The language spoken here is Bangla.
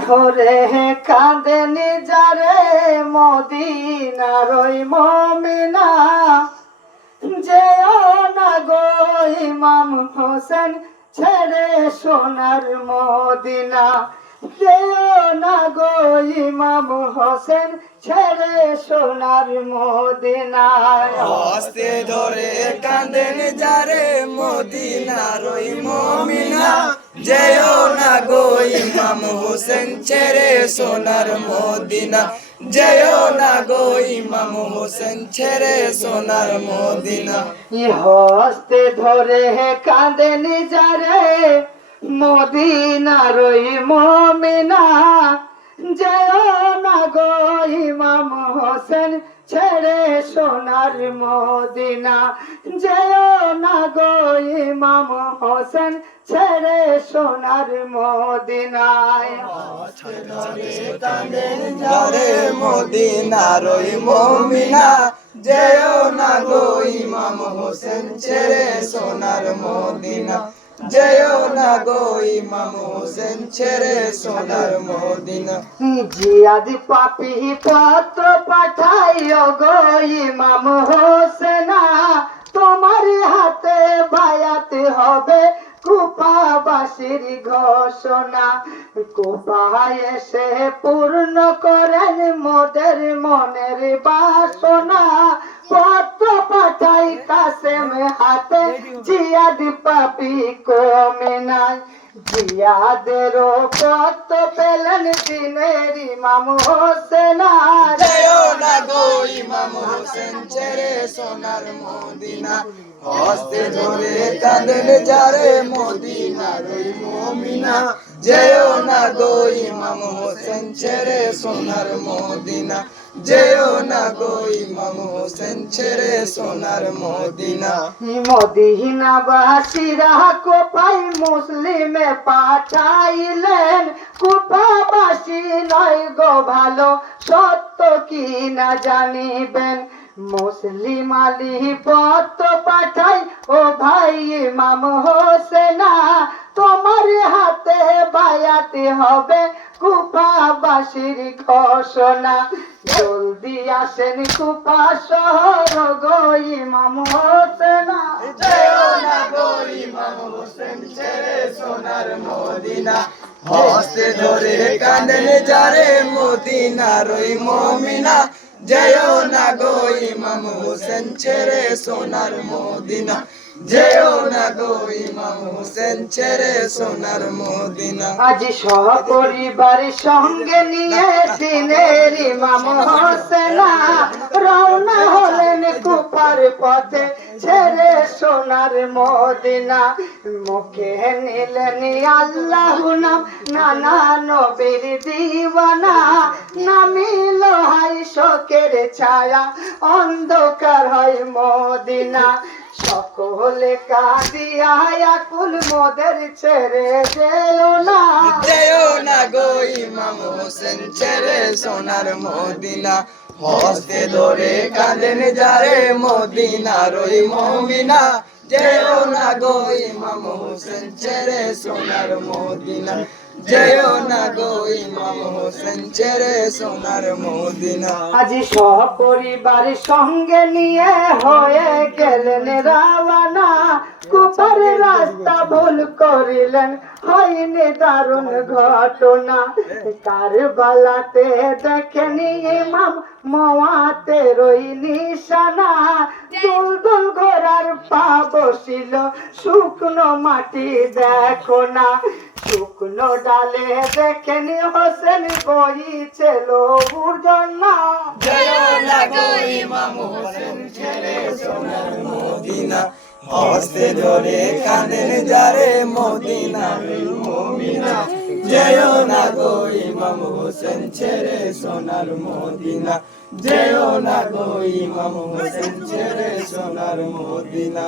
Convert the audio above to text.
ধরে কাঁদেন যারে মদিনার ওই মুমিনা, যেও না গো ইমাম হোসেন ছেড়ে সোনার মদিনা, যেও না গো ইমাম হোসেন ছেড়ে সোনার মদিনা। হস্তে ধরে কাঁদেন যারে মদিনার ওই মুমিনা, যেও না গো ইমাম হোসেন ছেড়ে সোনার মদিনা, যেও না গো ইমাম হোসেন ছেড়ে সোনার মদিনা। হস্তে ধরে কাঁদেন যারে মদিনার ওই মুমিনা, যেও না গো ইমাম হোসেন ছেড়ে সোনার মদিনা, যেও না গো ইমাম হোসেন ছেড়ে সোনার মদিনায়। কাঁদেন যারে মদিনার ওই মুমিনা, যেও না গো ইমাম হোসেন ছেড়ে সোনার মদিনা, যেও না গো ইমাম হোসেন ছেড়ে সোনার মদিনা। জিয়াদ পাপি পত্র পাঠাইও গো ইমাম হোসেনা, তোমার হাতে বায়াতে হবে কুফাবাসীর ঘোষণা। কুফায় এসে পূর্ণ করেন মোদের মনের বাসনা, পত্র পাঠাই কাসেম হাতে জিয়াদ পাপি কমে নাই। জিয়াদেরও পত্র পেলেন দিনের ইমাম হোসেনা, যেও না গো ইমাম হোসেন ছেড়ে সোনার মদিনা। হস্তে ধরে কাঁদেন যারে মদিনার ওই মুমিনা, যেও না গো ইমাম হোসেন ছেড়ে সোনার মদিনা, যেও না গো ইমাম হোসেন ছেড়ে সোনার মদিনা। মদিনাবাসীরা কোপাই মুসলিমে পাঠাইলেন, কুফাবাসী নয় গো ভালো সত্য কি না জানিবেন। মুসলিম আলী পত্র পাঠাই ও ভাই ইমাম হোসেনা, তোমার হাতে বায়াতে হবে কুফাবাসীর ঘোষণা। জলদি আসেন কুফা শহর গো ইমাম হোসেনা, যেও না গো ইমাম হোসেন ছেড়ে সোনার মদিনা। হস্তে ধরে কাঁদেন যারে মদিনার ওই মুমিনা, যেও না গো ইমাম হোসেন ছেড়ে সোনার মদিনা, যেও না গো ইমাম হোসেন ছেড়ে সোনার মদিনা। আজ সপরিবারের সঙ্গে নিয়ে দিনের ইমাম হোসেনা রওনা হলেন কুফার পথে ছেড়ে সোনার মদিনা। মুখে নিলেন আল্লাহ নাম, নানা নবীর দিওয়ানা, নামিল হয় শোকের ছায়া, অন্ধকার হয় মদিনা। সকলে কাঁদিয়া আকুল মোদের ছেড়ে যেও না, যেও না গো ইমাম হোসেন ছেড়ে সোনার মদিনা। হস্তে ধরে কাঁদেন যারে মদিনার ওই মুমিনা, যেও না গো ইমাম হোসেন ছেড়ে সোনার মদিনা, যেও না গো ইমাম হোসেন ছেড়ে সোনার মদিনা। আজ সপরিবার সঙ্গে নিয়ে হয়ে গেলেন রাওয়ানা, কুফার রাস্তা ভুল করিলেন হয়নি দারুণ ঘটনা। কারবালাতে দেখেন ইমাম মওয়াতের ওই নিশানা, দুলদুল ঘোড়ার পা বসিল শুকনো মাটি দেখো না। শুকনো ডালে দেখেন হোসেন বইছে লবুর জন্না, যেও না গো ইমাম হোসেন ছেড়ে সোনার মদিনা। হস্তে ধরে কাঁদেন যারে মদিনার ওই মুমিনা, যেও না গো ইমাম হোসেন ছেড়ে সোনার মদিনা, যেও না গো ইমাম হোসেন ছেড়ে সোনার মদিনা।